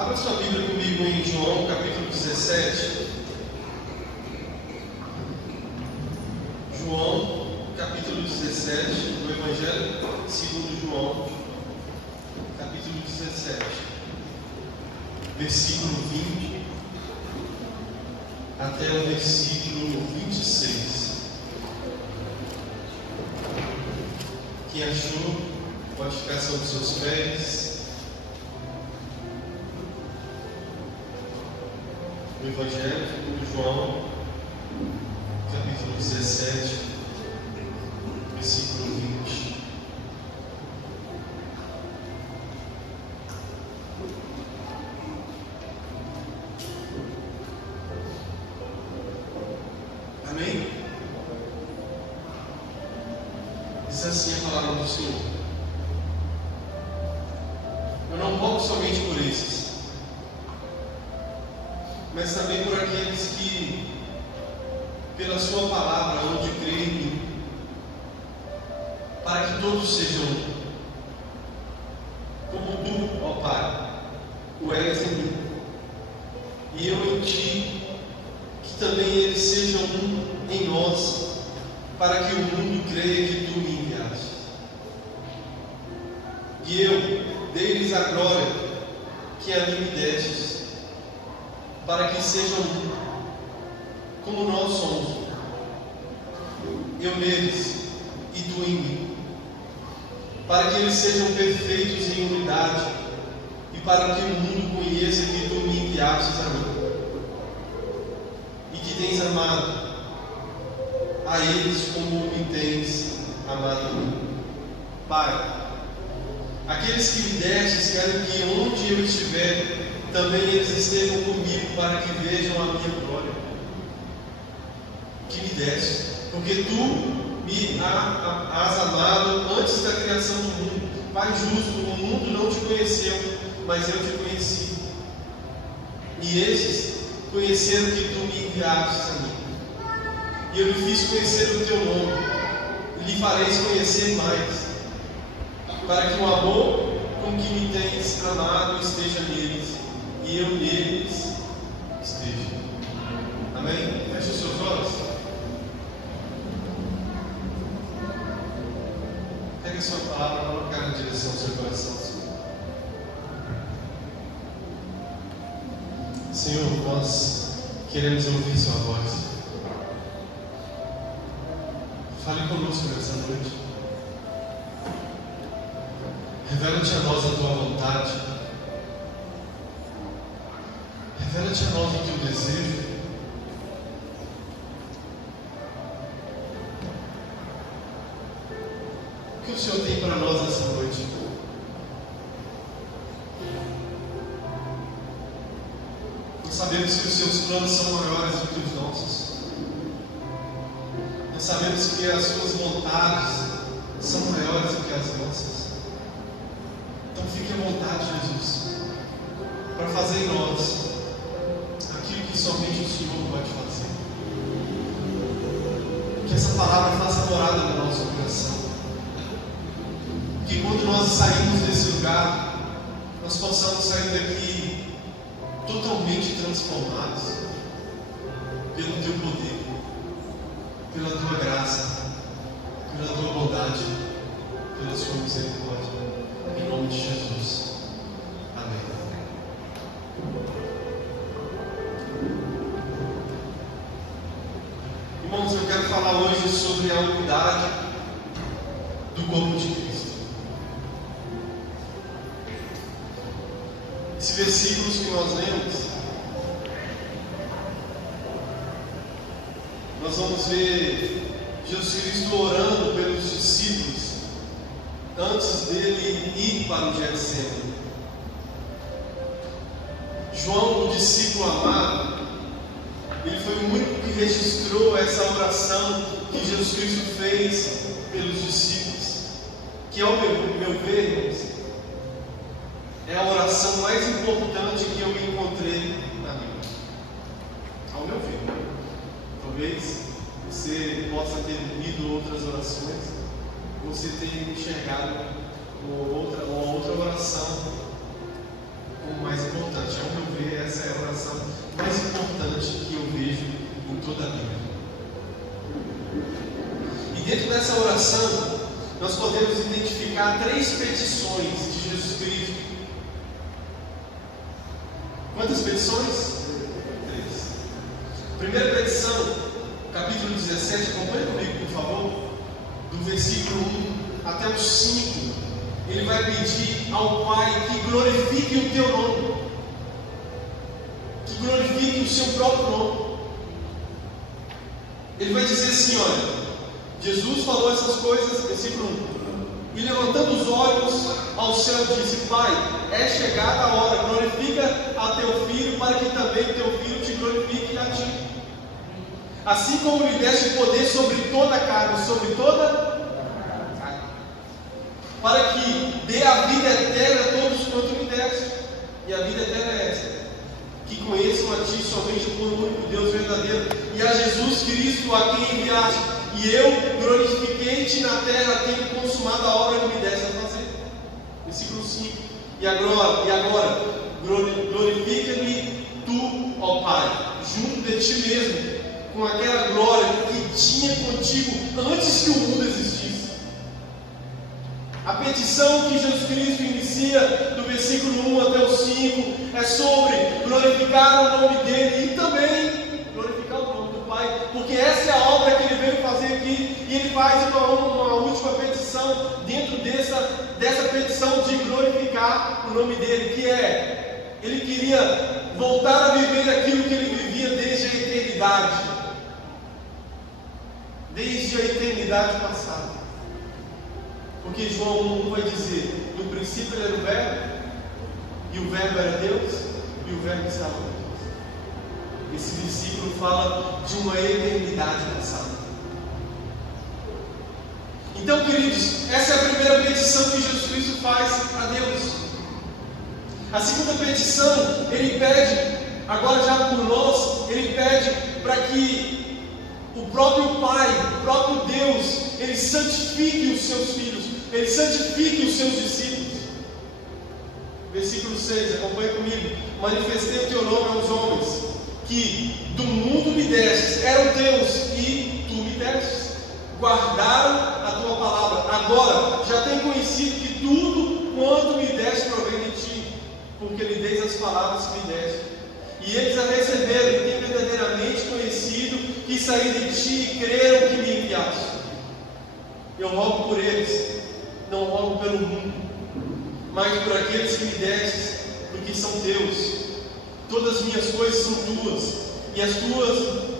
Abra sua Bíblia comigo em João, capítulo 17. João, capítulo 17, do Evangelho segundo João, capítulo 17, versículo 20 até o versículo 26. Quem achou, pode ficar sobre seus pés. O Evangelho segundo João, capítulo 17, versículo 20. Amém? Diz assim a palavra do Senhor: eu não rogo somente por esses, mas também por aqueles que, pela sua palavra, hão de crer em mim, para que todos sejam como tu, ó Pai, o és em mim, e eu em ti, que também eles sejam um em nós, para que o mundo creia que tu me enviaste. E eu dei-lhes a glória que a mim me destes, para que sejam um, como nós somos, eu neles e tu em mim, para que eles sejam perfeitos em unidade, e para que o mundo conheça que tu me enviastes a mim, e que tens amado a eles como me tens amado a mim. Pai, aqueles que me destes, quero que onde eu estiver, também eles estejam comigo, para que vejam a minha glória que me deste, porque tu me has amado antes da criação do mundo. Pai justo, o mundo não te conheceu, mas eu te conheci, e estes conheceram que tu me enviastes a mim, e eu lhe fiz conhecer o teu nome, e lhe fareis conhecer mais, para que o amor com que me tens amado esteja neles, e eu neles esteja. Amém? Feche os seus olhos. Pegue a sua palavra para colocar na direção do seu coração, Senhor. Senhor, nós queremos ouvir sua voz. Fale conosco nessa noite. Revela-te a nós a tua vontade. Revela-te a nós o teu desejo. O que o Senhor tem para nós nessa noite? Nós sabemos que os seus planos são maiores do que os nossos. Nós sabemos que as suas vontades são maiores do que as nossas. Então fique à vontade, Jesus, para fazer em nós aquilo que somente o Senhor pode fazer. Que essa palavra faça morada no nosso coração. Que quando nós sairmos desse lugar, nós possamos sair daqui totalmente transformados pelo teu poder, pela tua graça, pela tua bondade, pela sua misericórdia. Em nome de Jesus. Amém. Irmãos, eu quero falar hoje sobre a unidade do corpo de Cristo. Esses versículos que nós lemos, nós vamos ver Jesus Cristo orando pelos discípulos antes dele ir para o Getsemane. João, o discípulo amado, ele foi o único que registrou essa oração que Jesus Cristo fez pelos discípulos, que ao meu ver, irmãos, é a oração mais importante que eu encontrei na Bíblia. Ao meu ver. Talvez você possa ter lido outras orações, você tenha enxergado uma outra oração como mais importante. dentro dessa oração, nós podemos identificar 3 petições de Jesus Cristo. Quantas petições? 3. Primeira petição, capítulo 17, acompanhe comigo, por favor, do versículo 1 até o 5. Ele vai pedir ao Pai que glorifique o teu nome, que glorifique o seu próprio nome. Ele vai dizer assim, olha, Jesus falou essas coisas, versículo 1, e levantando os olhos ao céu disse: Pai, é chegada a hora, glorifica a teu Filho, para que também teu Filho te glorifique a ti. Assim como lhe deste poder sobre toda a carne, sobre toda a carne, para que dê a vida eterna a todos quanto lhe deste. E a vida eterna é esta: que conheçam a ti somente por um único Deus verdadeiro, e a Jesus Cristo a quem enviaste. E eu glorifiquei-te na terra, tendo consumado a obra que me deste a fazer. Versículo 5. E agora glorifica-me tu, ó Pai, junto de ti mesmo, com aquela glória que tinha contigo antes que o mundo existisse. A petição que Jesus Cristo inicia do versículo 1 até o 5 é sobre glorificar o nome dele e também glorificar o nome do Pai, porque essa é a obra que ele veio fazer aqui. E ele faz uma última petição dentro dessa petição de glorificar o nome dele, que é: ele queria voltar a viver aquilo que ele vivia desde a eternidade, desde a eternidade passada. Porque João 1 vai dizer: no princípio ele era o Verbo, e o Verbo era Deus, e o Verbo estava com Deus. Esse versículo fala de uma eternidade passada. Então, queridos, essa é a primeira petição que Jesus Cristo faz a Deus. A segunda petição, ele pede, agora já por nós, ele pede para que o próprio Pai, o próprio Deus, ele santifique os seus filhos, ele santifique os seus discípulos. Versículo 6, acompanhe comigo. Manifestei o teu nome aos homens, que do mundo me destes, eram teus, e tu me destes. Guardaram a tua palavra. Agora já tenho conhecido que tudo quanto me deste provém de ti, porque lhe deis as palavras que me deste. E eles a receberam, e têm verdadeiramente conhecido que saí de ti e creram que me enviaste. Eu rogo por eles, não rogo pelo mundo, mas por aqueles que me destes, porque são teus. Todas as minhas coisas são tuas, e as tuas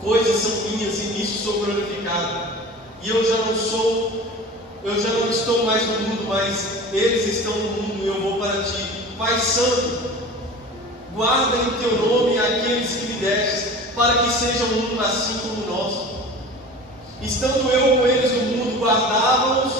coisas são minhas, e nisso sou glorificado. E eu já não estou mais no mundo, mas eles estão no mundo, e eu vou para ti. Pai Santo, guarda em teu nome aqueles que me destes, para que sejam um assim como nós. Estando eu com eles no mundo, guardava-os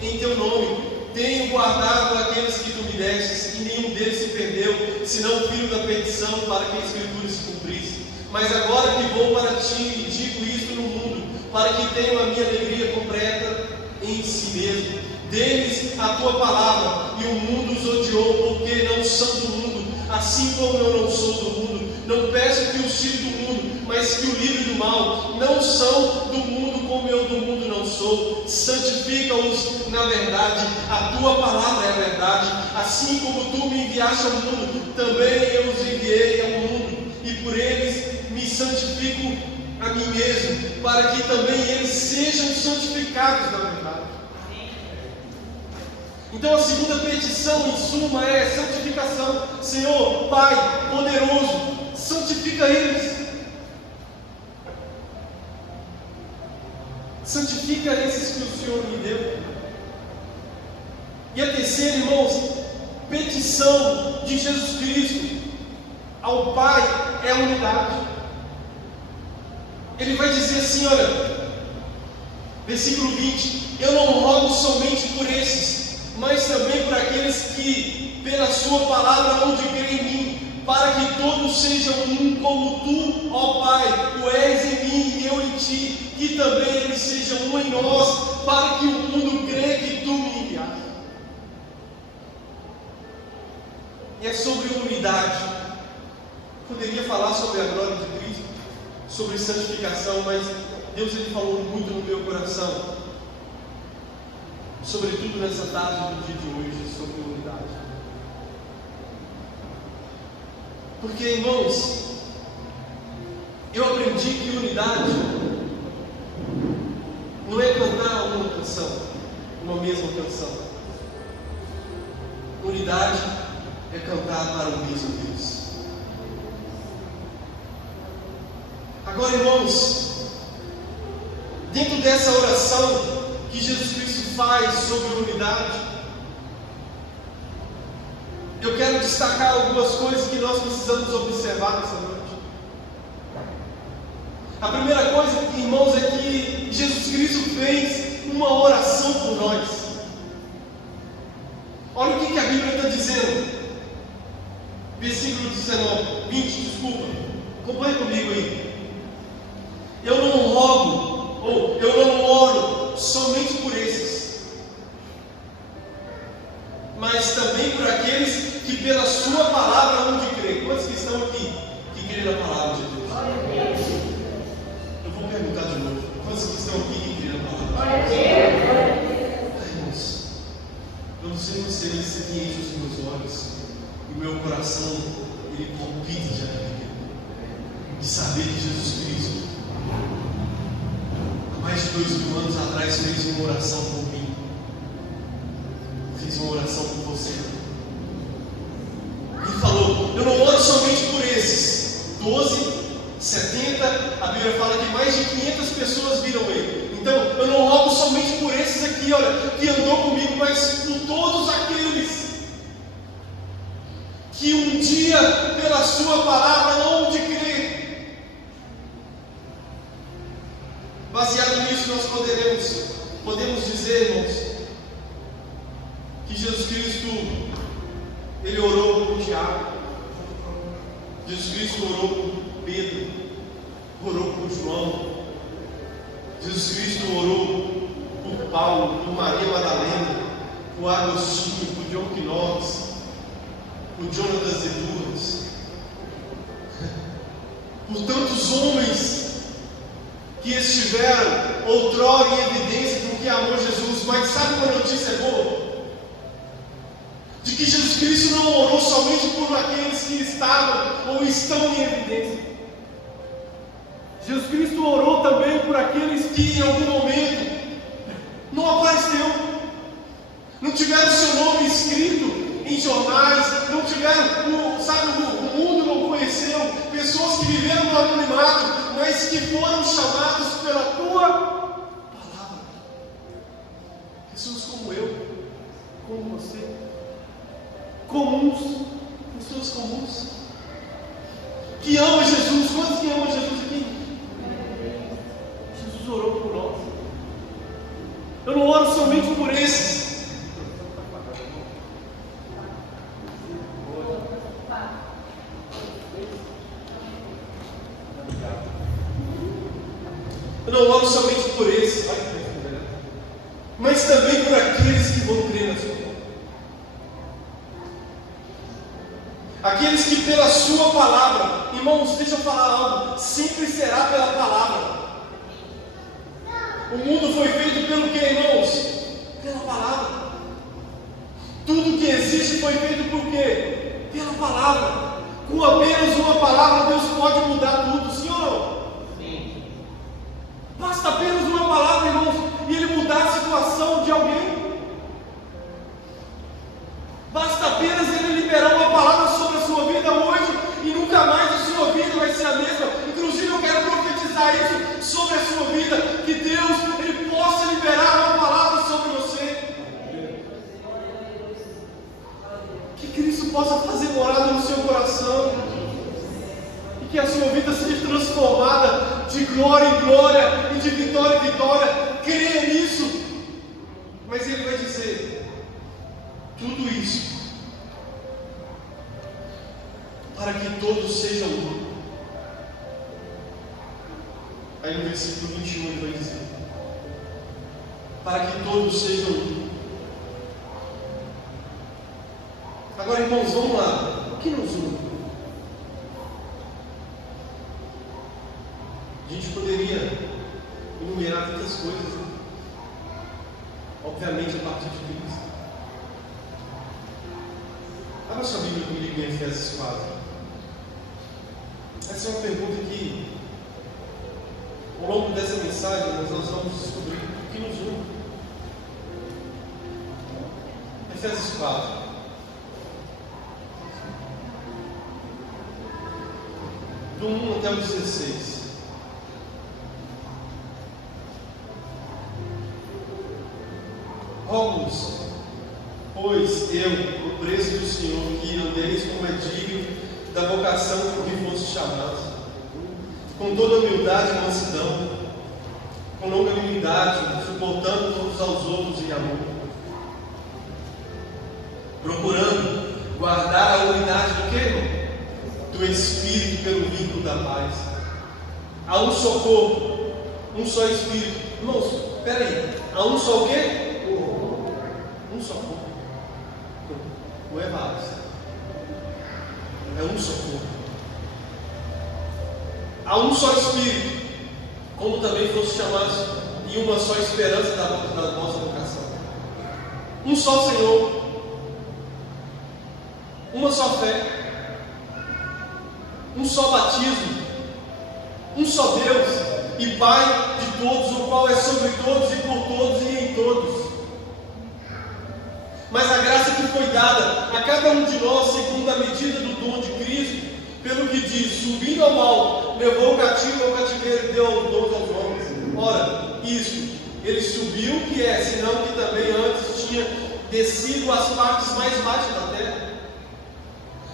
em teu nome. Tenho guardado aqueles que tu me destes, e nenhum deles se perdeu, senão o filho da perdição, para que a Escritura se cumprisse. Mas agora que vou para ti, digo isto no mundo, para que tenham a minha alegria completa em si mesmo. Deles a tua palavra, e o mundo os odiou, porque não são do mundo, assim como eu não sou do mundo. Não peço que os tire do mundo, mas que o livre do mal. Não são do mundo, como eu do mundo não sou. Santifica-os na verdade, a tua palavra é a verdade. Assim como tu me enviaste ao mundo, também eu os enviei ao mundo, e por eles me santifico a mim mesmo, para que também eles sejam santificados na verdade. Então a segunda petição, em suma, é santificação. Senhor, Pai poderoso, santifica eles. Santifica esses que o Senhor me deu. E a terceira, irmãos, petição de Jesus Cristo ao Pai é a unidade. Ele vai dizer assim, olha, versículo 20: eu não rogo somente por esses, mas também por aqueles que pela sua palavra hão de crer em mim, para que todos sejam um como tu, ó Pai, tu és em mim e eu em ti, que também eles sejam um em nós, para que o mundo creia que tu me enviaste. E é sobre unidade. Poderia falar sobre a glória de Cristo, sobre santificação, mas Deus ele falou muito no meu coração, sobretudo nessa tarde do dia de hoje, sobre unidade. Porque, irmãos, eu aprendi que unidade não é cantar uma canção, uma mesma canção. Unidade é cantar para o mesmo Deus. Agora, irmãos, dentro dessa oração que Jesus Cristo faz sobre unidade, eu quero destacar algumas coisas que nós precisamos observar nessa noite. A primeira coisa, irmãos, é que Jesus Cristo fez uma oração por nós. Olha o que a Bíblia está dizendo. Versículo 20, desculpa. Acompanhe comigo aí. Eu não rogo, ou eu não oro somente por esses, mas também por aqueles que pela sua palavra hão de crer. Quantos que estão aqui que creem na palavra de Deus? Eu vou perguntar de novo. Quantos que estão aqui que creem na palavra? Irmãos, eu não sei você, mas você tem enche os meus olhos e o meu coração ele palpita de alegria de saber que Jesus Cristo há mais de 2000 anos atrás fez uma oração por mim, fez uma oração por você. Ele falou: eu não oro somente por esses 12, 70, a Bíblia fala que mais de 500 pessoas viram ele. Então eu não oro somente por esses aqui, olha, que andou comigo, mas por todos aqueles que um dia pela sua palavra hão de crer. Baseado nisso, nós podemos dizer, irmãos, que Jesus Cristo ele orou por Tiago, Jesus Cristo orou por Pedro, orou por João, Jesus Cristo orou por Paulo, por Maria Madalena, por Agostinho, por John Knox, por Jonatas Edwards, por tantos homens que estiveram outrora em evidência com que amou Jesus. Mas sabe uma notícia boa? De que Jesus Cristo não orou somente por aqueles que estavam ou estão em evidência. Jesus Cristo orou também por aqueles que em algum momento não apareceu, não tiveram seu nome escrito em jornais, não tiveram, o mundo não conheceu, pessoas que viveram no anonimato, mas que foram chamados pela tua palavra. Pessoas como eu, como você, comuns, pessoas comuns, que amam Jesus. Quantos que amam Jesus aqui? Jesus orou por nós. Eu não oro somente por esses. Eu não oro somente por esses, mas também por aqueles que vão crer na sua palavra. Aqueles que pela sua palavra, irmãos, deixa eu falar algo, sempre será pela palavra. O mundo foi feito pelo que, irmãos? Pela palavra. Tudo que existe foi feito por quê? Pela palavra. Com apenas uma palavra Deus pode mudar tudo, sim ou não? Sim. Basta apenas uma palavra, irmãos, e Ele mudar a situação de alguém. Basta apenas Ele liberar uma palavra sobre a sua vida hoje e nunca mais a sua vida vai ser a mesma. Inclusive eu quero profetizar isso sobre a sua vida, que Deus Ele possa liberar uma palavra sobre você, que Cristo possa fazer morada no seu coração e que a sua vida seja transformada de glória em glória e de vitória em vitória. Creia nisso. Mas Ele vai dizer tudo isso para que todos sejam um. Aí no versículo 21 ele vai dizer: para que todos sejam um. Agora, irmãos, vamos lá. O que nos une? A gente poderia enumerar tantas coisas, né? Obviamente a partir de Cristo. Abra sua Bíblia comigo em Efésios 4. Essa é uma pergunta que, ao longo dessa mensagem, nós vamos descobrir o que nos une. Efésios 4. Do 1 até o 16. Rogo-vos, pois eu, o preço do Senhor, que andeis como é digno da vocação por que foste chamados, com toda humildade e mansidão, com longanimidade, suportando uns aos outros em amor, procurando guardar a unidade do quê? Do Espírito pelo vínculo da paz. Há um só corpo, um só Espírito. Irmãos, espera aí. Há um só o quê? Um só corpo. Não é vários. É um só corpo. Há um só Espírito, como também fosse chamados, e uma só esperança da nossa vocação. Um só Senhor, uma só fé, um só batismo, um só Deus e Pai de todos, o qual é sobre todos e por todos e em todos. Mas a graça que foi dada a cada um de nós, segundo a medida do dom de Cristo, pelo que diz, subindo ao alto, levou o cativo ao cativeiro e deu dons aos homens. Ora, isto, ele subiu, que é, senão que também antes tinha descido às partes mais baixas da terra.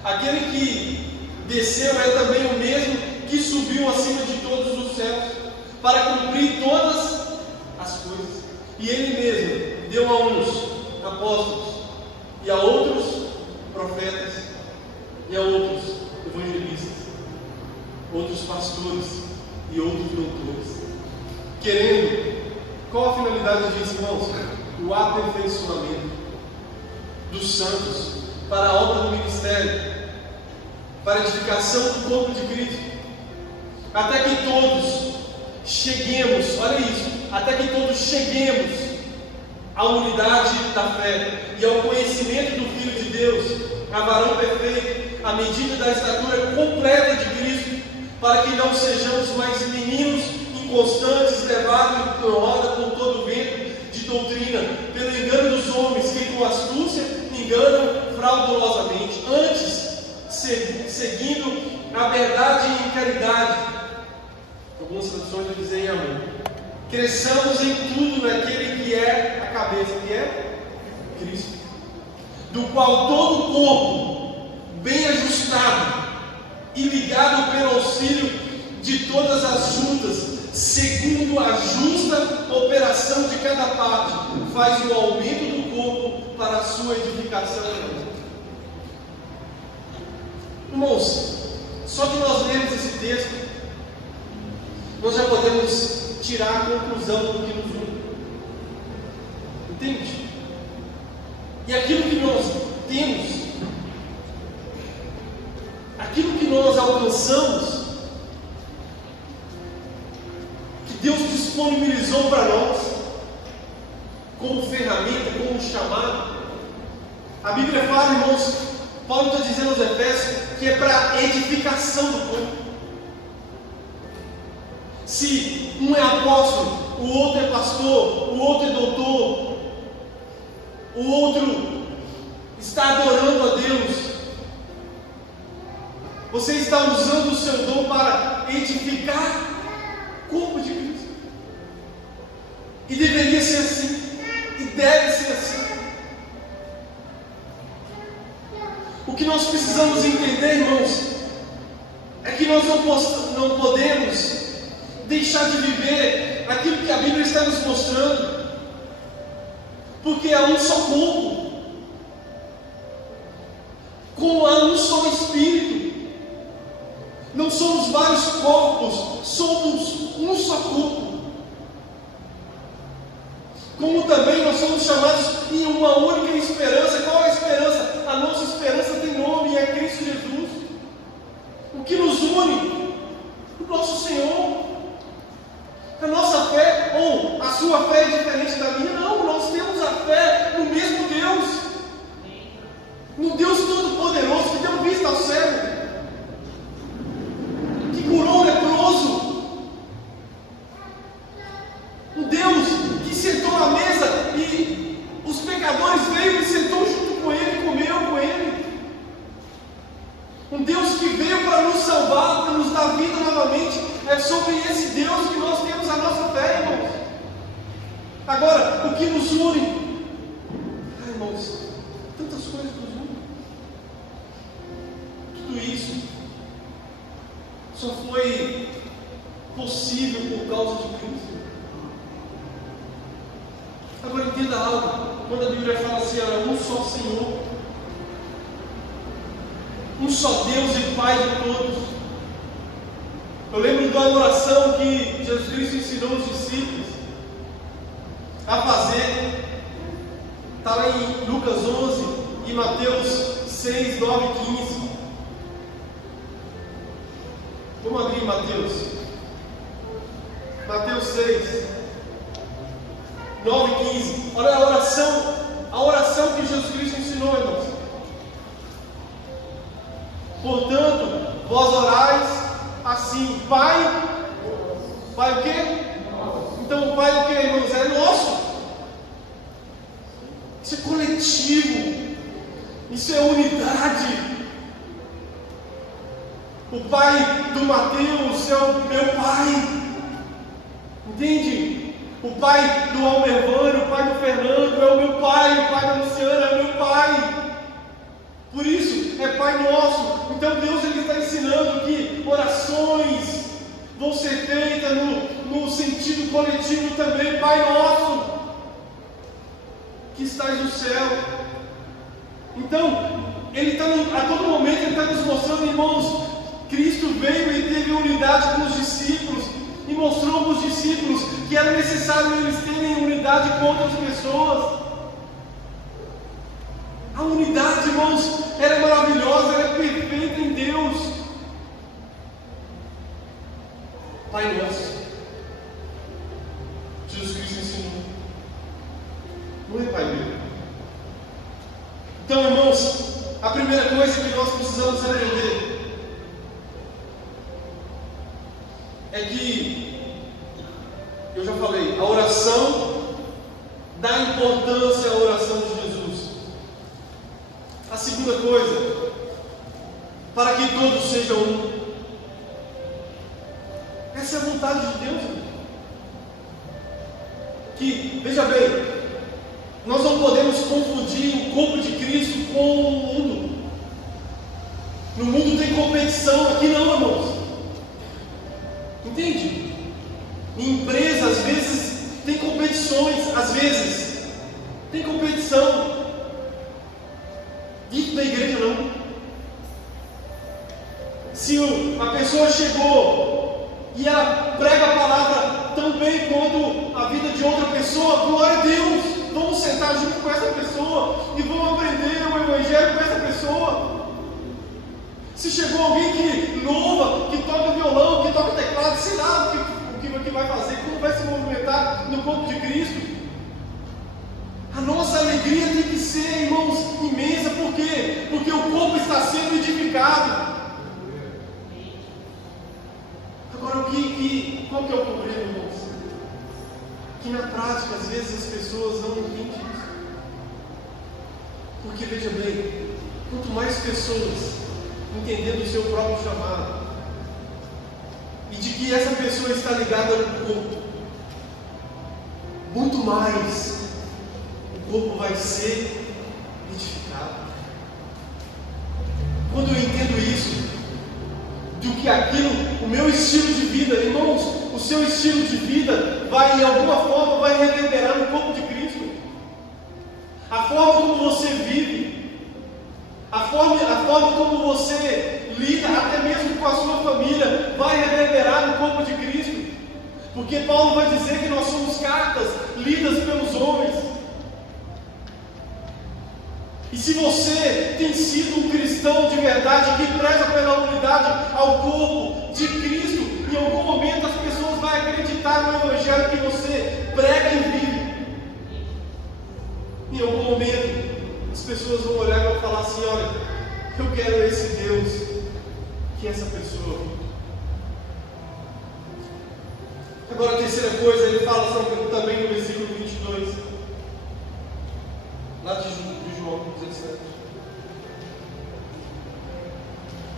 Aquele que desceu é também o mesmo que subiu acima de todos os céus, para cumprir todas as coisas. E ele mesmo deu a uns apóstolos, e a outros profetas, e a outros evangelistas, outros pastores e outros doutores. Querendo, qual a finalidade disso, irmãos? O aperfeiçoamento dos santos para a obra do ministério, para a edificação do corpo de Cristo, até que todos cheguemos, olha isso, até que todos cheguemos à unidade da fé e ao conhecimento do Filho de Deus, a varão perfeito, à medida da estatura completa de Cristo, para que não sejamos mais meninos inconstantes, levados por roda por todo vento de doutrina, pelo engano dos homens, que com astúcia enganam fraudulosamente, antes seguindo a verdade em caridade, algumas traduções dizem em amor, cresçamos em tudo naquele que é a cabeça, que é Cristo, do qual todo o corpo, bem ajustado e ligado pelo auxílio de todas as juntas, segundo a justa operação de cada parte, faz o aumento do corpo para a sua edificação. Irmãos, só que nós lemos esse texto, nós já podemos tirar a conclusão do que nos une. Entende? E aquilo que nós temos, aquilo que nós alcançamos, que Deus disponibilizou para nós, como ferramenta, como chamado. A Bíblia fala, irmãos, Paulo está dizendo aos Efésios que é para a edificação do corpo. Se um é apóstolo, o outro é pastor, o outro é doutor, o outro está adorando a Deus, você está usando o seu dom para edificar o corpo de Cristo. E deveria ser assim, e deve ser assim. O que nós precisamos entender, irmãos, é que nós não podemos deixar de viver aquilo que a Bíblia está nos mostrando, porque há um só corpo, como há um só Espírito. Não somos vários corpos, somos um só corpo. Como também nós somos chamados em uma única esperança. Qual é a esperança? A nossa esperança tem nome e é Cristo Jesus. O que nos une? O nosso Senhor. A nossa fé sua fé é diferente da minha. Não, nós temos a fé no mesmo Deus, no Deus Todo-Poderoso que deu vista ao cego, que curou o leproso, um Deus que sentou à mesa e os pecadores veio e sentou junto com ele e comeu com ele. Um Deus que veio para nos salvar, para nos dar vida novamente. É sobre esse Deus que nós temos a nossa fé, irmãos. Agora, o que nos une? Irmãos, tantas coisas nos unem. Tudo isso só foi possível por causa de Cristo. Agora entenda algo. Quando a Bíblia fala assim, olha, um só Senhor, um só Deus e Pai de todos. Eu lembro de uma oração que Jesus Cristo ensinou os discípulos a fazer. Está lá em Lucas 11 e Mateus 6, 9 e 15. Vamos abrir Mateus. Mateus 6, 9 e 15. Olha a oração que Jesus Cristo ensinou, irmãos. Portanto, vós orais assim, Pai o quê? Então o Pai o quê, irmãos? É nosso. Isso é coletivo. Isso é unidade. O pai do Mateus é o meu pai. Entende? O pai do Almervano, o pai do Fernando é o meu pai. O pai da Luciana é o meu pai. Por isso, é Pai Nosso. Então Deus ele está ensinando que orações vão ser feitas no sentido coletivo também. Pai Nosso, que estás no céu. Então, Ele está a todo momento Ele está nos mostrando, irmãos, Cristo veio e teve unidade com os discípulos e mostrou para os discípulos que era necessário eles terem unidade com outras pessoas. A unidade, irmãos, era maravilhosa, era perfeita em Deus. Pai Nosso, Jesus Cristo ensinou. Não é Pai meu. Então, irmãos, a primeira coisa que nós precisamos aprender é que, eu já falei, a oração dá importância à oração de Jesus. A segunda coisa, para que todos sejam um. Essa é a vontade de Deus. Que, veja bem, nós não podemos confundir o corpo de Cristo com o mundo. No mundo tem competição, aqui não, irmãos. Entende? Em empresa, às vezes, tem competições, às vezes, tem competição. Isso na igreja não. Se a pessoa chegou e ela prega a palavra tão bem quanto a vida de outra pessoa, glória a Deus, vamos sentar junto com essa pessoa e vamos aprender o Evangelho com essa pessoa. Se chegou alguém que louva, que toca violão, que toca teclado, sei lá o que vai fazer, como vai se movimentar no corpo de Cristo. A nossa alegria tem que ser, irmãos, imensa. Por quê? Porque o corpo está sendo edificado. Agora, qual que é o problema, irmãos? Que na prática, às vezes, as pessoas não entendem isso. Porque, veja bem, quanto mais pessoas entendendo o seu próprio chamado, e de que essa pessoa está ligada no corpo, muito mais o corpo vai ser edificado. Quando eu entendo isso, do que aquilo, o meu estilo de vida, irmãos, o seu estilo de vida vai, em alguma forma, vai reverberar no corpo de Cristo. A forma como você vive, a forma como você lida, até mesmo com a sua família, vai reverberar no corpo de Cristo. Porque Paulo vai dizer que nós somos cartas lidas pelos homens. E se você tem sido um cristão de verdade, que preza pela unidade ao corpo de Cristo, em algum momento as pessoas vão acreditar no Evangelho que você prega e algum momento as pessoas vão olhar e vão falar assim: olha, eu quero esse Deus que essa pessoa. Agora a terceira coisa, ele fala também no versículo 22, lá de João 17.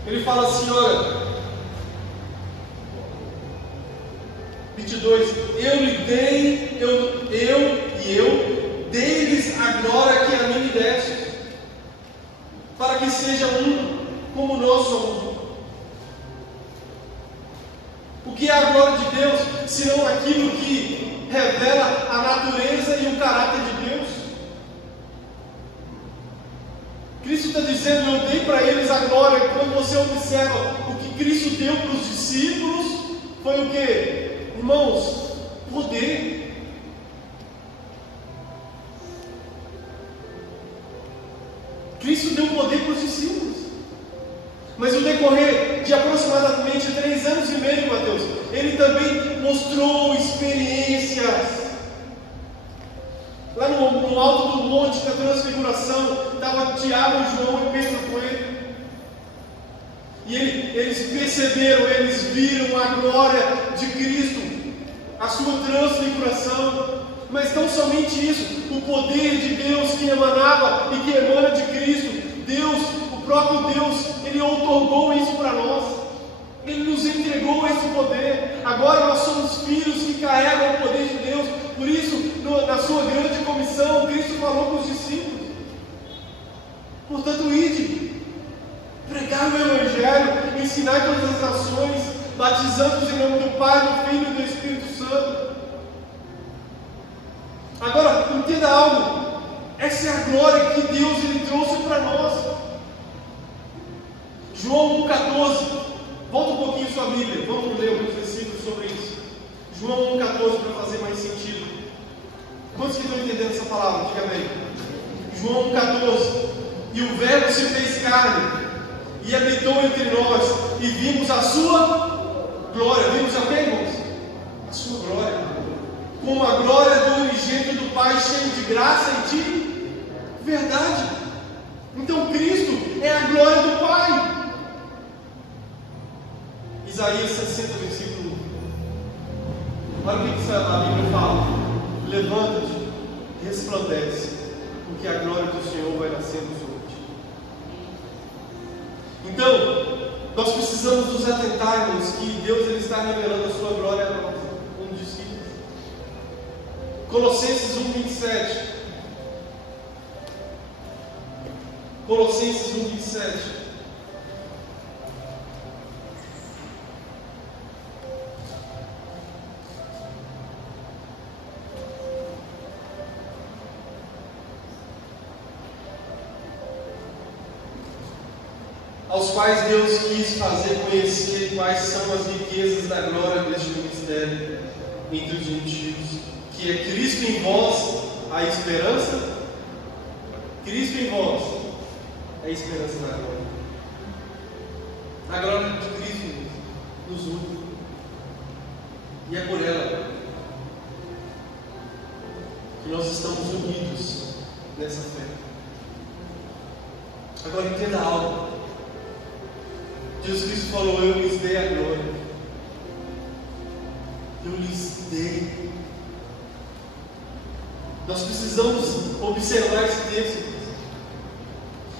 Ele fala assim, olha, 22, eu dei-lhes a glória que a mim me deste, para que seja um como nós somos. O que é a glória de Deus, senão aquilo que revela a natureza e o caráter de Deus? Cristo está dizendo: eu dei para eles a glória. Quando você observa o que Cristo deu para os discípulos, foi o que? Irmãos, poder. Cristo deu poder para os discípulos. Mas no decorrer de aproximadamente 3 anos e meio, Mateus, ele também mostrou experiências. Lá no alto do monte da transfiguração, estava Tiago, João e Pedro com ele. E eles perceberam, eles viram a glória de Cristo, a sua transfiguração. Mas não somente isso, o poder de Deus que emanava e que emana de Cristo. Deus, o próprio Deus, Ele outorgou isso para nós. Ele nos entregou esse poder. Agora nós somos filhos que carregam o poder de Deus. Por isso, na sua grande comissão, Cristo falou para os discípulos: portanto, ide, pregai o Evangelho, ensinai todas as nações, batizando-os em nome do Pai, do Filho e do Espírito Santo. Agora, entenda algo. Essa é a glória que Deus Ele trouxe para nós. João 1,14. Volta um pouquinho sua Bíblia. Vamos ler alguns versículos sobre isso. João 1,14 para fazer mais sentido. Quantos que estão entendendo essa palavra? Diga bem. João 1,14. E o Verbo se fez carne e habitou entre nós, e vimos a sua glória. Vimos a quem, irmãos? A sua glória. Com a glória do unigênito do Pai, cheio de graça e de verdade. Então Cristo é a glória do Pai. Isaías 60, versículo 1. Olha o que a Bíblia fala: levanta-te, resplandece, porque a glória do Senhor vai nascendo sobre ti. Então, nós precisamos nos atentarmos que Deus Ele está revelando a sua glória a nós, como discípulos. Colossenses 1,27. Colossenses 1,27. Aos quais Deus quis fazer conhecer quais são as riquezas da glória deste mistério entre os gentios, que é Cristo em vós, a esperança. Cristo em vós é a esperança da glória. A glória de Cristo nos une, e é por ela que nós estamos unidos nessa fé. Agora entenda algo. Jesus Cristo falou: eu lhes dei a glória. Eu lhes dei. Nós precisamos observar esse texto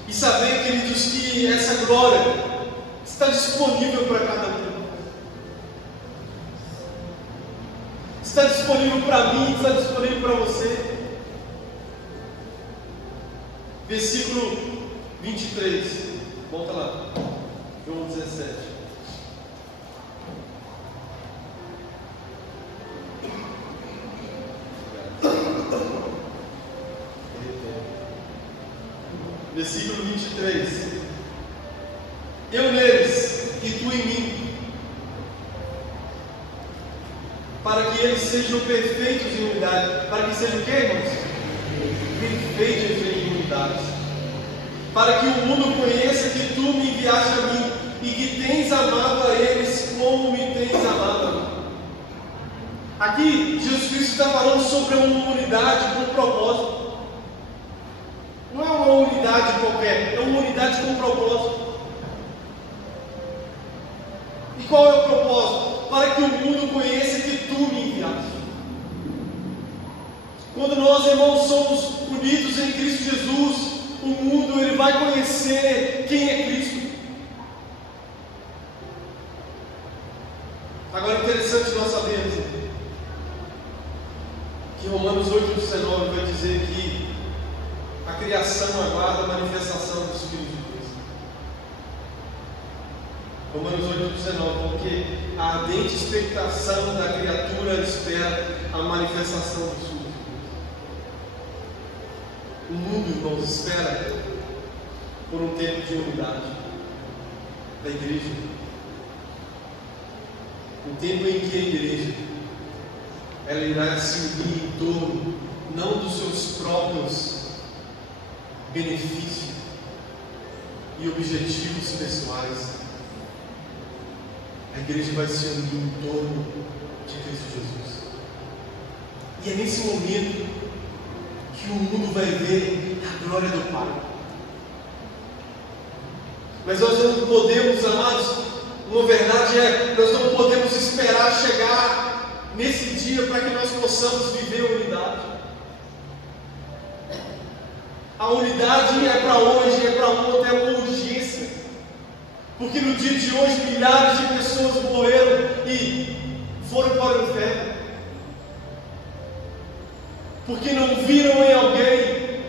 e saber, queridos, que essa glória está disponível para cada um. Está disponível para mim, está disponível para você. Versículo 23. Volta lá. João 17. Versículo 23. Eu neles e tu em mim, para que eles sejam perfeitos em unidade. Para que sejam o quê, irmãos? Perfeitos em unidade. Para que o mundo conheça que tu me enviaste a mim e que tens amado a eles como me tens amado a mim. Aqui, Jesus Cristo está falando sobre uma unidade com um propósito. uma unidade qualquer, é uma unidade com propósito. E qual é o propósito? Para que o mundo conheça que tu me enviaste. Quando nós, irmãos, somos unidos em Cristo Jesus, o mundo ele vai conhecer quem é Cristo. Agora é interessante nós sabermos que Romanos 8,19 vai dizer que a criação aguarda a manifestação do Espírito de Deus. Romanos 8,19, porque a ardente expectação da criatura espera a manifestação do Espírito de Deus. O mundo, irmãos, espera por um tempo de unidade da igreja. Um tempo em que a igreja ela irá se unir em torno não dos seus próprios benefícios e objetivos pessoais. A igreja vai se unir em torno de Cristo Jesus. E é nesse momento que o mundo vai ver a glória do Pai. Mas nós não podemos, amados, uma verdade é, nós não podemos esperar chegar nesse dia para que nós possamos viver a unidade. A unidade é para hoje, é para ontem, é uma urgência. Porque no dia de hoje milhares de pessoas morreram e foram para o inferno. Porque não viram em alguém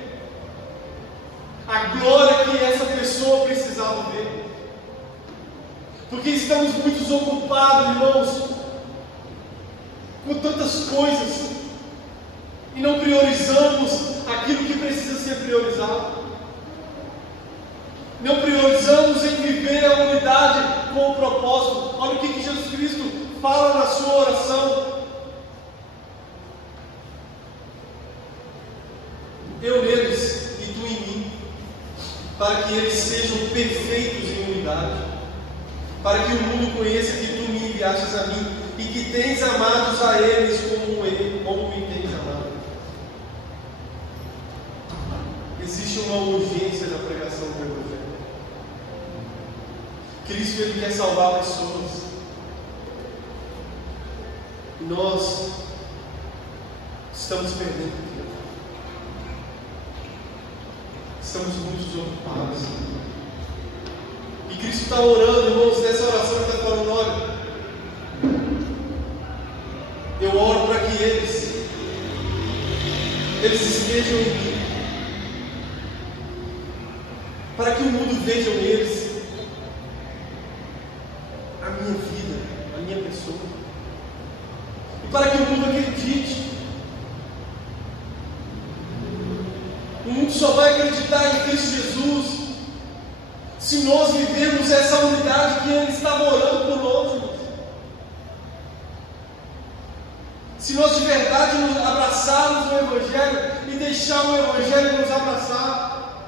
a glória que essa pessoa precisava ver. Porque estamos muito ocupados, irmãos, com tantas coisas e não priorizamos aquilo que precisa ser priorizado. Não priorizamos em viver a unidade com o propósito. Olha o que Jesus Cristo fala na sua oração. Eu neles e tu em mim, para que eles sejam perfeitos em unidade, para que o mundo conheça que tu me enviastes a mim e que tens amados a eles como me tens amado. Existe uma urgência na pregação do Evangelho. Cristo ele quer salvar pessoas. E nós estamos perdendo. Estamos muito ocupados. E Cristo está orando, irmãos, nessa oração ele está falando, olha, eu oro para que eles estejam em mim, para que o mundo veja neles a minha vida, a minha pessoa, e para que o mundo acredite. O mundo só vai acreditar em Cristo Jesus se nós vivemos essa unidade que Ele estava orando por nós, irmãos. Se nós de verdade nos abraçarmos no Evangelho e deixar o Evangelho nos abraçar.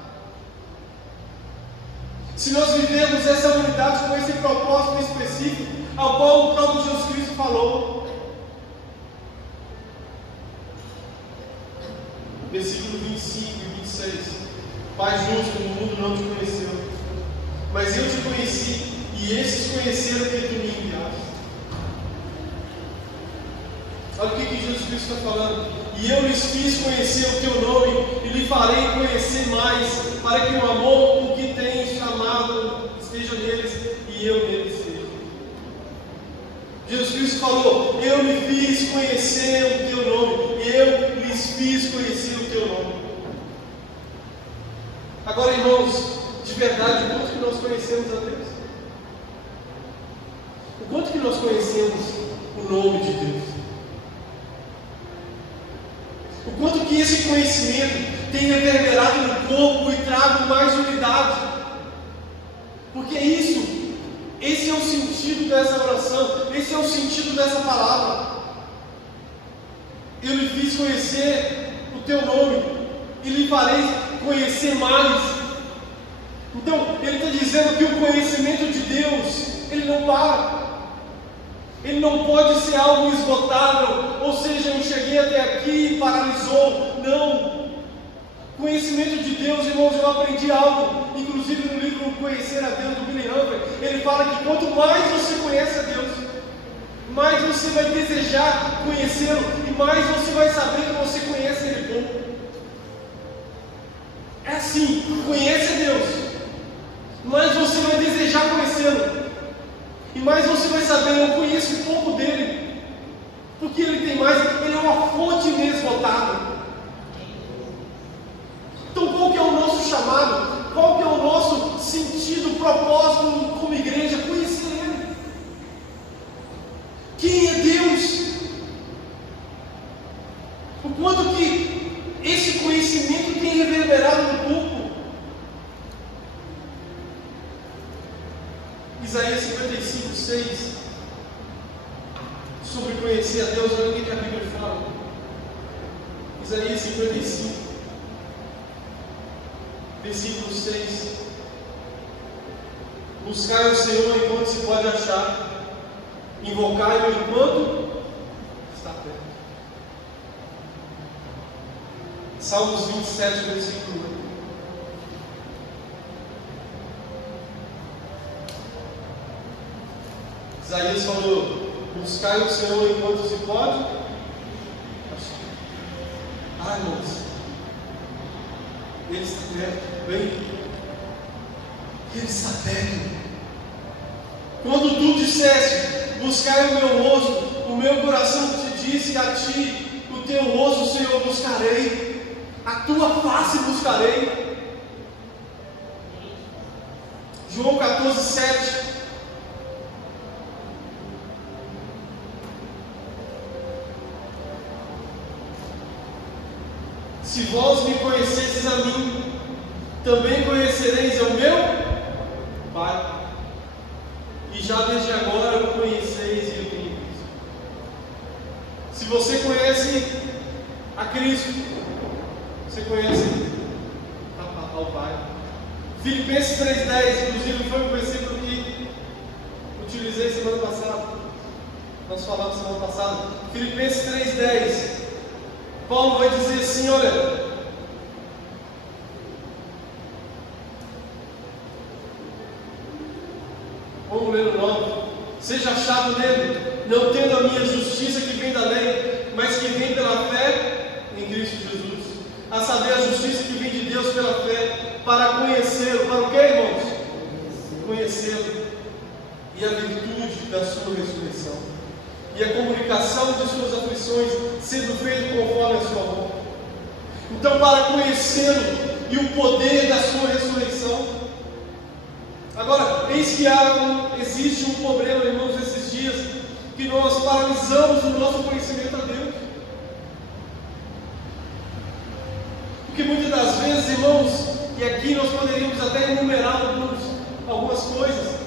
Se nós vivemos essa unidade com esse propósito específico, ao qual o próprio Jesus Cristo falou. Versículo 25 e 26. Pai justo, o mundo não te conheceu, mas eu te conheci, e esses conheceram que tu me enviaste. Olha o que Jesus Cristo está falando. E eu lhes fiz conhecer o teu nome, e lhe farei conhecer mais, para que o amor com que tens chamado esteja neles, e eu neles seja. Jesus Cristo falou, eu lhe fiz conhecer o teu nome, eu lhes fiz conhecer o teu nome. Agora, irmãos, de verdade, o quanto que nós conhecemos a Deus? O quanto que nós conhecemos o nome de Deus? O quanto que esse conhecimento tem reverberado no corpo e trago mais unidade? Porque esse é o sentido dessa oração, esse é o sentido dessa palavra. Eu lhe fiz conhecer o teu nome e lhe farei conhecer mais. Então, ele está dizendo que o conhecimento de Deus, ele não para. Ele não pode ser algo esgotável, ou seja, eu cheguei até aqui e paralisou. Não. Conhecimento de Deus, irmãos, eu aprendi algo, inclusive no livro Conhecer a Deus, do Billy Graham. Ele fala que quanto mais você conhece a Deus, mais você vai desejar conhecê-lo e mais você vai saber que você conhece Ele pouco. É assim, conhece a Deus, mais você vai desejar conhecê-lo e mais você vai saber, eu conheço pouco dele, porque Ele tem mais, Ele é uma fonte inesgotável. Então qual que é o nosso chamado? Qual que é o nosso sentido, propósito como igreja? Conhecer Ele. Quem é Deus? O quanto que esse conhecimento tem reverberado no corpo. Isaías 55, 6, sobre conhecer a Deus, olha o que a Bíblia fala. Isaías 55, versículo 6. Buscai o Senhor enquanto se pode achar, invocai-o enquanto está perto. Salmos 27, versículo 1. Isaías falou: buscai o Senhor enquanto se pode achar. Ai, irmãos, Ele está perto, bem? Ele está perto. Quando tu disseste, buscai o meu rosto, o meu coração te disse a ti, o teu rosto, Senhor, buscarei, a tua face buscarei. João 14, 7. Se vós me conhecesseis a mim, também conhecereis o meu Pai. E já desde agora o conheceis e o conheceis. Se você conhece a Cristo, você conhece ao Pai. Filipenses 3,10, inclusive foi um versículo que utilizei semana passada. Nós falamos semana passada. Filipenses 3,10. Paulo vai dizer assim, olha, vamos ler o 9. Seja achado nele, não tendo a minha justiça que vem da lei, mas que vem pela fé em Cristo Jesus, a saber, a justiça que vem de Deus pela fé, para conhecê-lo. Para o que, irmãos? Conhecê-lo e a virtude da sua ressurreição e a comunicação de suas aflições, sendo feito conforme a sua vontade. Então, para conhecê-lo e o poder da sua ressurreição. Agora, eis que existe um problema, irmãos, nesses dias, que nós paralisamos o nosso conhecimento a Deus. Porque muitas das vezes, irmãos, e aqui nós poderíamos até enumerar algumas coisas,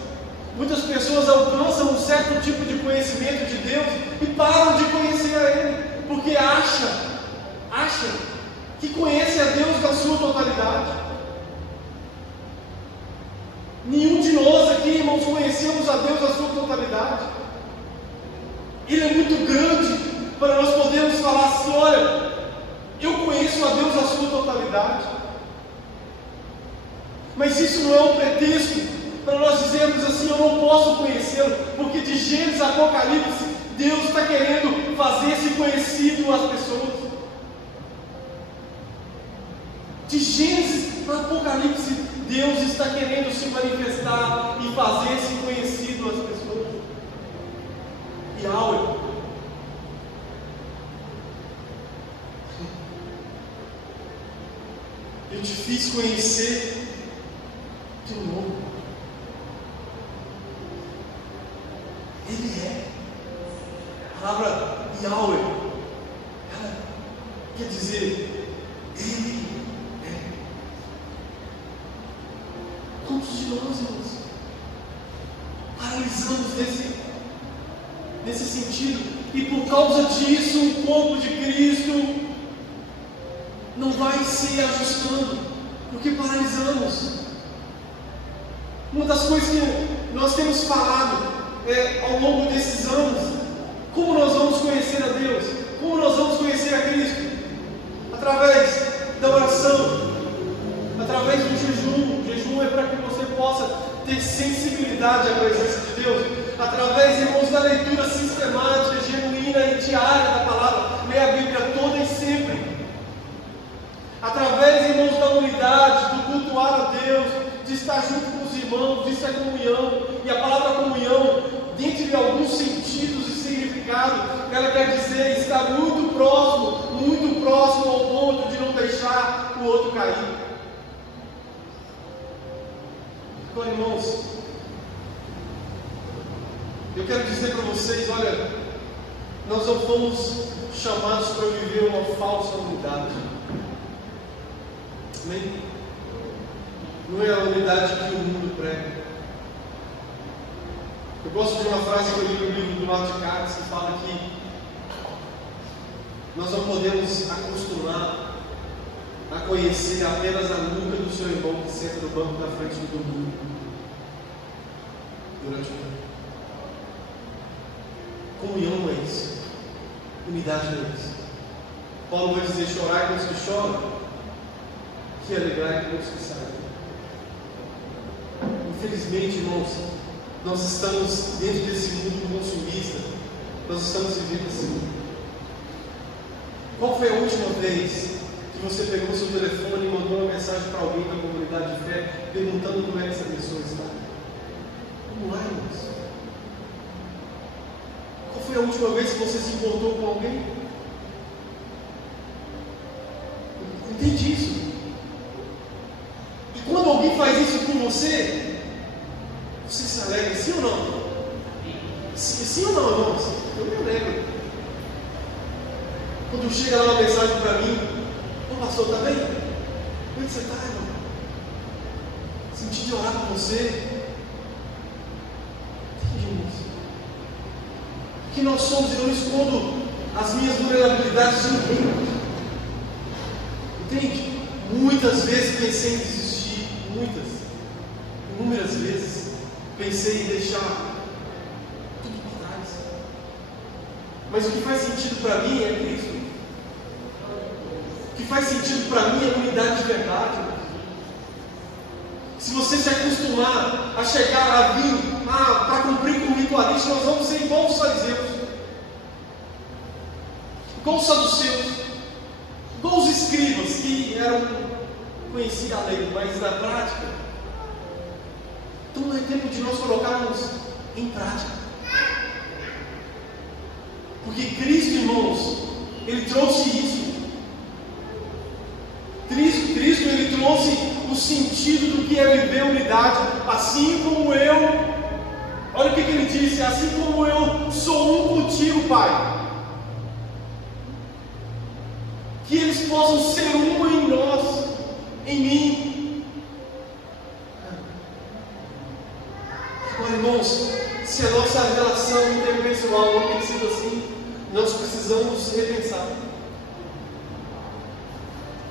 muitas pessoas alcançam um certo tipo de conhecimento de Deus e param de conhecer a Ele, porque acham que conhecem a Deus na sua totalidade. Nenhum de nós aqui, irmãos, conhecemos a Deus na sua totalidade. Ele é muito grande para nós podermos falar assim, olha, eu conheço a Deus na sua totalidade. Mas isso não é um pretexto para nós dizermos assim, eu não posso conhecê-lo, porque de Gênesis a Apocalipse, Deus está querendo fazer-se conhecido às pessoas. De Gênesis a Apocalipse, Deus está querendo se manifestar e fazer-se conhecido às pessoas. E Yahweh, eu te fiz conhecer de novo. Ele é. A palavra Yahweh, ela quer dizer Ele é. Quantos de nós, irmãos, paralisamos nesse sentido, e por causa disso o corpo de Cristo não vai se ajustando, porque paralisamos. Uma das coisas que nós temos falado ao longo desses anos, como nós vamos conhecer a Deus, como nós vamos conhecer a Cristo? Através da oração, possa ter sensibilidade à presença de Deus, através, irmãos, da leitura sistemática, genuína e diária da palavra, ler a Bíblia toda e sempre, através, irmãos, da unidade, do cultuar a Deus, de estar junto com os irmãos, disso é comunhão. E a palavra comunhão, dentre de alguns sentidos e significado, ela quer dizer estar muito próximo ao ponto de não deixar o outro cair. Agora, irmãos, eu quero dizer para vocês, olha, nós não fomos chamados para viver uma falsa unidade. Amém? Não é a unidade que o mundo prega. Eu gosto de uma frase que eu li no livro do Martin Cartes, que fala que nós não podemos acostumar a conhecer apenas a nuca do seu irmão que senta no banco da frente do domingo durante o ano. Comunhão é isso. Unidade é isso. Paulo vai dizer: chorai com os que choram, que alegrai com os que saem. Infelizmente, irmãos, nós estamos dentro desse mundo consumista. Nós estamos vivendo assim. Qual foi a última vez que você pegou seu telefone e mandou uma mensagem para alguém da comunidade de fé, perguntando como é que essa pessoa está? Como é, irmãos? Qual foi a última vez que você se importou com alguém? Entende isso? E quando alguém faz isso com você, você se alegra, sim ou não? Sim ou não, irmãos? Eu me alegro. Quando chega lá uma mensagem para mim: ô pastor, está bem? Como é que você está, irmão? Senti de orar por você. Entendemos que nós somos, e não escondo as minhas vulnerabilidades de ninguém. Entende? Muitas vezes pensei em desistir, inúmeras vezes pensei em deixar tudo para trás. Mas o que faz sentido para mim é Cristo. O que faz sentido para mim é unidade de verdade. Se você se acostumar a chegar, a vir, para cumprir com o ritualista, nós vamos ser igual os fariseus, igual os saduceus, igual os escribas, que conheciam a lei, mas na prática. Então não é tempo de nós colocarmos em prática. Porque Cristo, irmãos, Ele trouxe isso. Cristo, Ele trouxe o sentido do que é viver unidade. Assim como eu, olha o que Ele disse: assim como eu sou um contigo, Pai, que eles possam ser um em nós, em mim. Agora, irmãos, se a nossa relação interpessoal não tem sido assim, nós precisamos repensar.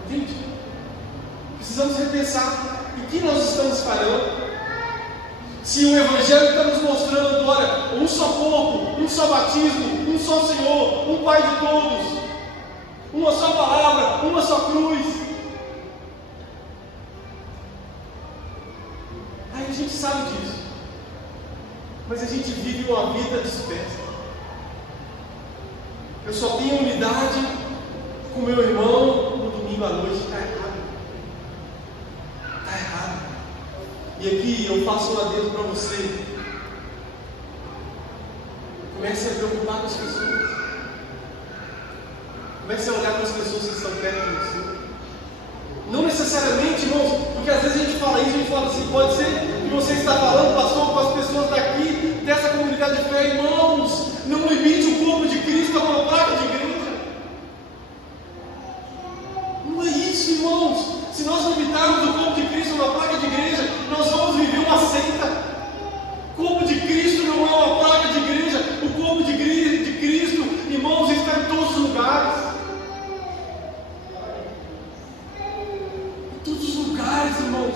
Entende? Precisamos repensar em que nós estamos falhando. Se o Evangelho está nos mostrando, olha, um só corpo, um só batismo, um só Senhor, um Pai de todos, uma só palavra, uma só cruz. Aí a gente sabe disso, mas a gente vive uma vida dispersa. Eu só tenho unidade com meu irmão no domingo à noite. Está errado. Está errado. E aqui eu faço um adendo para você. Comece a preocupar com as pessoas. Comece a olhar para as pessoas que estão perto de você. Não necessariamente, irmãos, porque às vezes a gente fala isso, a gente fala assim: pode ser que você está falando, pastor, com as pessoas daqui, dessa comunidade de fé. Irmãos, não limite o corpo de Cristo a uma placa de igreja. Não é isso, irmãos. Se nós limitarmos o corpo de Cristo a uma placa de igreja, nós vamos viver uma seita. O corpo de Cristo não é uma placa de igreja. O corpo de Cristo, irmãos, está em todos os lugares. Em todos os lugares, irmãos.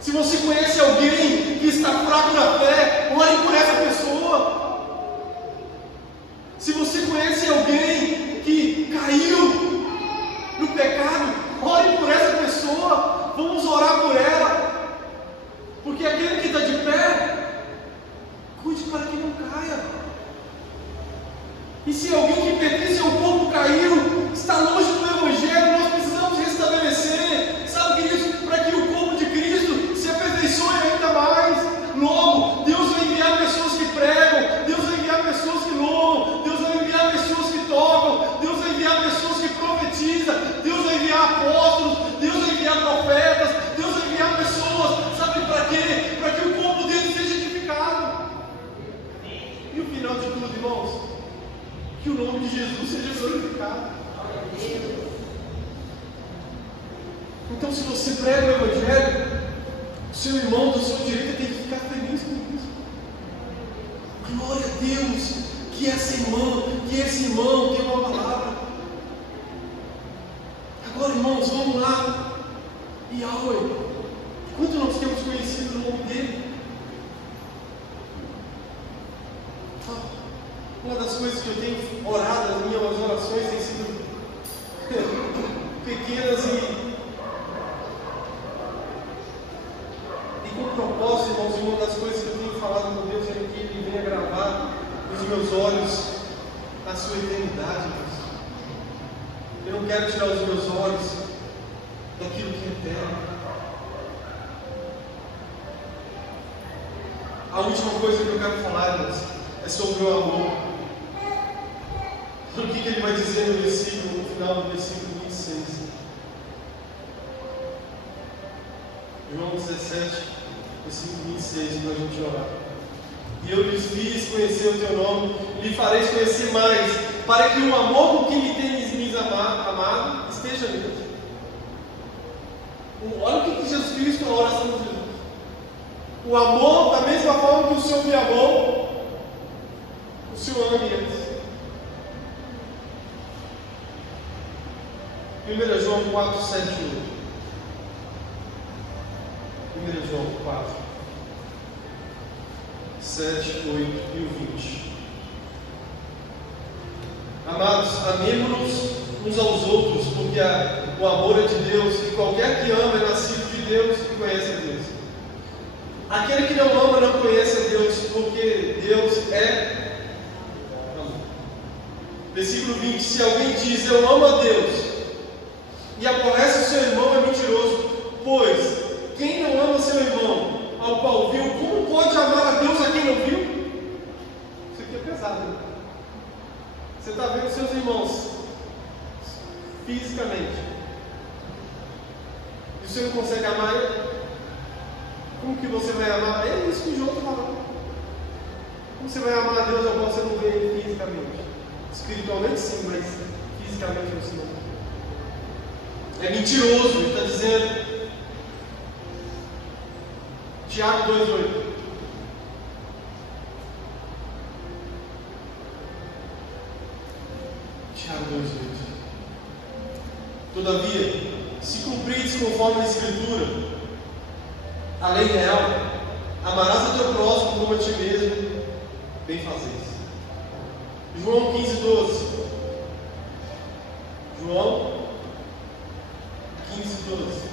Se você conhece alguém que está fraco na fé, ore por essa pessoa. E se alguém que pertence ao corpo caiu, está longe do Evangelho, nós precisamos restabelecer, sabe, queridos, para que o corpo de Cristo se aperfeiçoe ainda mais. Logo, Deus vai enviar pessoas que pregam, Deus vai enviar pessoas que louvam, Deus vai enviar pessoas que tocam, Deus vai enviar pessoas que profetizam, Deus vai enviar apóstolos, Deus vai enviar profetas, Deus vai enviar pessoas, sabe para quê? Para que o corpo dele seja edificado. E o final de tudo, irmãos, que o nome de Jesus seja glorificado. Então, se você prega o Evangelho, seu irmão da sua direita tem que ficar feliz com isso. Glória a Deus, que essa irmã, que esse irmão tem uma palavra. Agora, irmãos, vamos lá. Yahweh, quanto nós temos conhecido o nome dele? Uma das coisas que eu tenho orado, as minhas orações têm sido pequenas e com propósito, irmãos, e uma das coisas que eu tenho falado com Deus é que Ele venha gravar nos meus olhos a sua eternidade, irmãos. Eu não quero tirar os meus olhos daquilo que é eterno. A última coisa que eu quero falar, irmãos, é sobre o amor. O que ele vai dizer no versículo, no final do versículo 26? João 17, versículo 26, para a gente orar. E eu lhes fiz conhecer o teu nome, lhe fareis conhecer mais, para que o amor com que me tens amado esteja neles. Olha o que Jesus Cristo, a oração de Jesus. O amor, da mesma forma que o Senhor me amou, o Senhor ama eles. 1 João 4, 7 e 8. 1 João 4, 7, 8 e o 20. Amados, amemo-nos uns aos outros, porque o amor é de Deus, e qualquer que ama é nascido de Deus e conhece a Deus. Aquele que não ama não conhece a Deus, porque Deus é amor. Versículo 20: se alguém diz eu amo a Deus e aborrece o seu irmão, é mentiroso, pois quem não ama seu irmão, ao qual viu, como pode amar a Deus a quem não viu? Isso aqui é pesado, né? Você está vendo seus irmãos fisicamente, e você não consegue amar ele? Como que você vai amar? É isso que o João está falando. Como você vai amar a Deus ao qual você não vê ele fisicamente? Espiritualmente sim, mas fisicamente você não. É mentiroso, ele está dizendo. Tiago 2,8. Tiago 2,8. Todavia, se cumprides conforme a Escritura, a lei real, amarás a teu próximo como a ti mesmo, bem fazeis. João 15,12. João 15,12.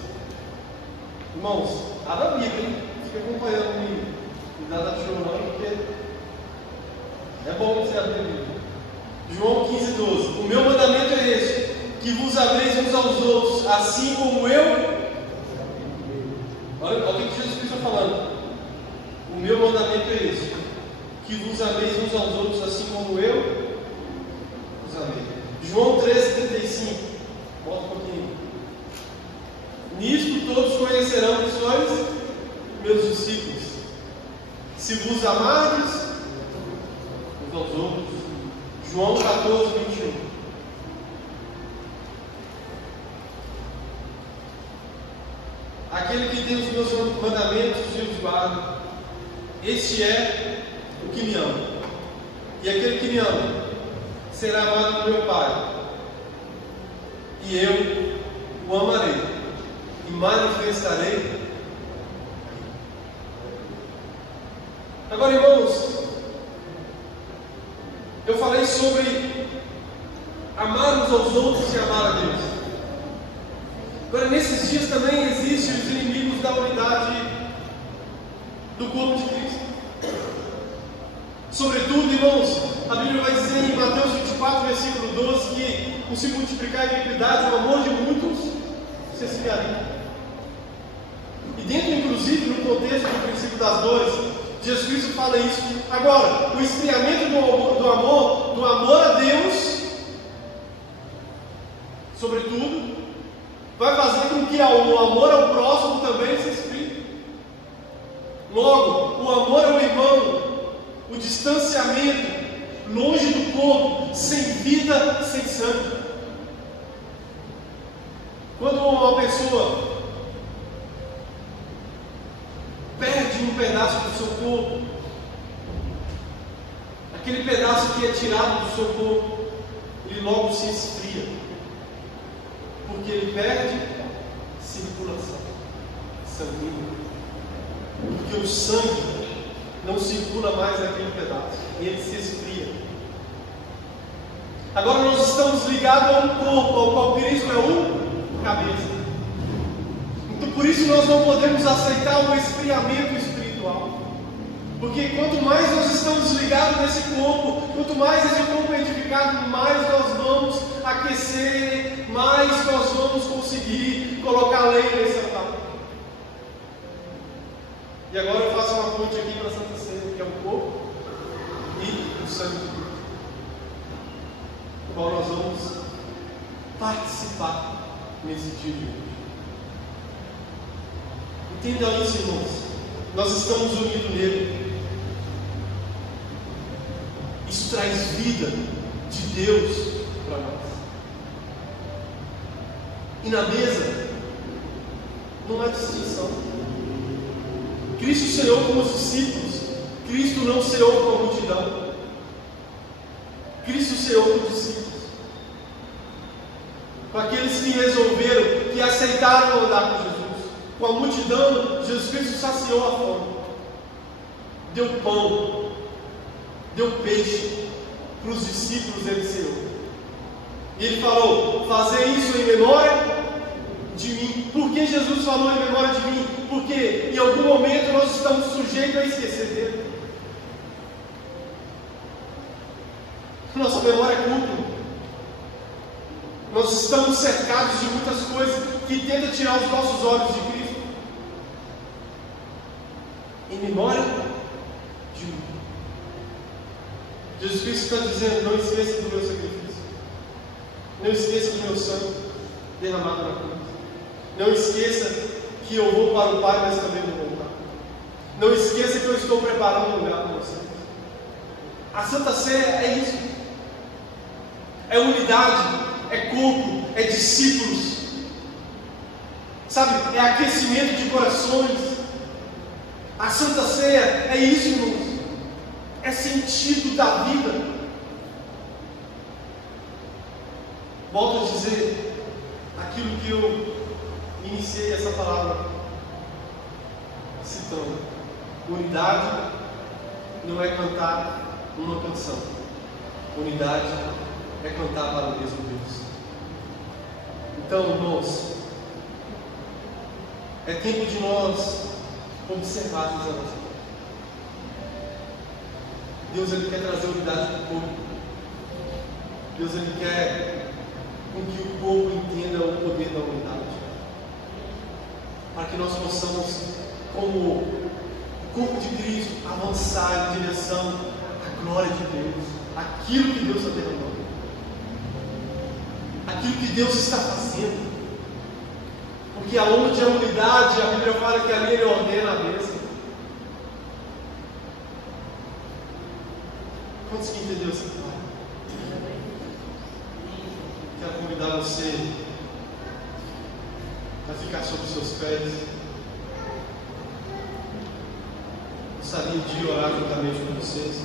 Irmãos, abra a Bíblia, hein? Fica acompanhando comigo. Cuidado da chorando, porque é bom você abrir a Bíblia. João 15,12. O meu mandamento é este: que vos ameis uns aos outros, assim como eu. Olha o que Jesus Cristo está falando. O meu mandamento é este: que vos ameis uns aos outros, assim como eu vos amei. João 13,35. Volta um pouquinho. Nisto todos conhecerão que sois meus discípulos, se vos amardes uns aos outros. João 14,21. Aquele que tem os meus mandamentos e os guarda, este é o que me ama. E aquele que me ama será amado por meu Pai, e eu o amarei e manifestarei. Agora, irmãos, eu falei sobre amar uns aos outros e amar a Deus. Agora, nesses dias também existem os inimigos da unidade do corpo de Cristo. Sobretudo, irmãos, a Bíblia vai dizer em Mateus 24, versículo 12, que por se multiplicar a iniquidade, o amor de muitos se esfriaria. E dentro, inclusive, no contexto do princípio das dores, Jesus Cristo fala isso. Agora, o esfriamento do amor a Deus, sobretudo, vai fazer com que o amor ao próximo também se esfrie. Logo, o amor ao irmão, o distanciamento, longe do corpo, sem vida, sem sangue. Quando uma pessoa perde um pedaço do seu corpo, aquele pedaço que é tirado do seu corpo, ele logo se esfria, porque ele perde circulação sanguínea, porque o sangue não circula mais naquele pedaço, e ele se esfria. Agora nós estamos ligados a um corpo, ao qual Cristo é o cabeça. Então por isso nós não podemos aceitar o esfriamento espiritual, porque quanto mais nós estamos ligados nesse corpo, quanto mais esse corpo é edificado, mais nós vamos aquecer, mais nós vamos conseguir colocar lenha nesse altar. E agora eu faço uma ponte aqui para a Santa Ceia, que é o corpo e o sangue de Cristo, no qual nós vamos participar nesse dia de hoje. Entenda isso, irmãos. Nós estamos unidos nele. Isso traz vida de Deus para nós. E na mesa não há distinção. Cristo ceou com os discípulos, Cristo não ceou com a multidão. Cristo ceou com os discípulos, com aqueles que resolveram, que aceitaram andar com Jesus. Com a multidão, Jesus Cristo saciou a fome, deu pão, deu peixe para os discípulos, ele ceou. E ele falou: fazer isso em memória de mim. Por que Jesus falou em memória de mim? Porque em algum momento nós estamos sujeitos a esquecer dele. Nossa memória é curta. Nós estamos cercados de muitas coisas que tentam tirar os nossos olhos de Cristo. Em memória de mim. Jesus Cristo está dizendo: não esqueça do meu sacrifício, não esqueça do meu sangue derramado na cruz, não esqueça que eu vou para o Pai, mas também vou voltar. Não esqueça que eu estou preparando um lugar para vocês. A Santa Ceia é isso, é unidade, é corpo, é discípulos, sabe, é aquecimento de corações. A Santa Ceia é isso, irmãos, é sentido da vida. Volto a dizer aquilo que eu iniciei essa palavra citando: unidade não é cantar uma canção, unidade é cantar para o mesmo Deus. Então, irmãos, é tempo de nós observarmos a nossa vida. Deus, ele quer trazer unidade do corpo. Deus, ele quer com que o corpo entenda o poder da unidade, para que nós possamos, como o corpo de Cristo, avançar em direção à glória de Deus, aquilo que Deus está derramando, aquilo que Deus está fazendo. Porque aonde a unidade, a Bíblia fala que ali ele ordena a bênção. Quantos que entenderam essa palavra? Quero convidar você a ficar sobre os seus pés. Gostaria de orar juntamente com vocês.